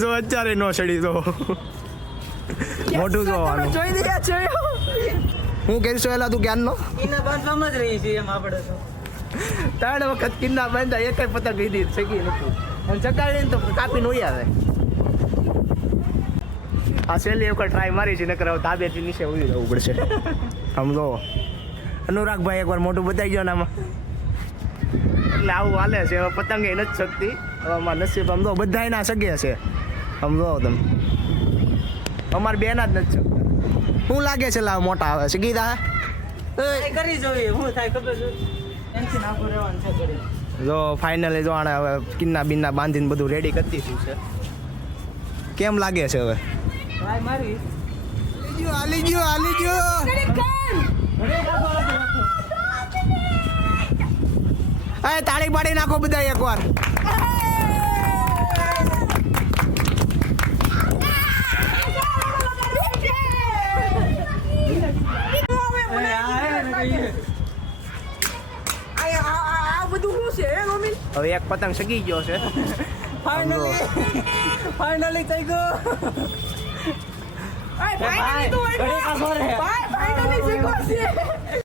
જો અત્યારે નો ચડી તો મોટું જોવાનું જોઈ રહ્યા છે હું કહીશું એલા તું ક્યારનો એના બાંધવામાં જ રહી છે એમ આપણે તો 3 વખત કિન્ના બાંધા એકેય પતંગ લીધી શકી નથી અને ચકાડીને તો કાપીને ઉઈ આવે આ છેલ્લી વખત ટ્રાય મારી છે નકર હવે તાબેથી નીચે ઉઈ રહેવું પડશે સમજો અનુરાગભાઈ એકવાર મોટું બતાવી ગયો ને આમાં એટલે આવું હાલે છે હવે પતંગે નથી શકતી હવે અમારા નસીબ સમજો બધાય ના સગે છે સમજો તમે અમારે બેના જ નથી શકતા શું લાગે છે લાવ મોટા આવે છે ગીતા કરી જોઈએ હું થાય ખબર છે એનથી નાખું રહેવાનું છે કરી જો ફાઇનલી જો આણે હવે કિન્ના બિન્ના બાંધીને બધું રેડી કરી દીધું છે કેમ લાગે છે હવે ટ્રાય મારી હાલી ગયો એ તાળી પાડી નાખો બધા એકવાર હવે એક પતંગ સગી ગયો છે ફાઇનલી થઈ ગયો ફાઇનલી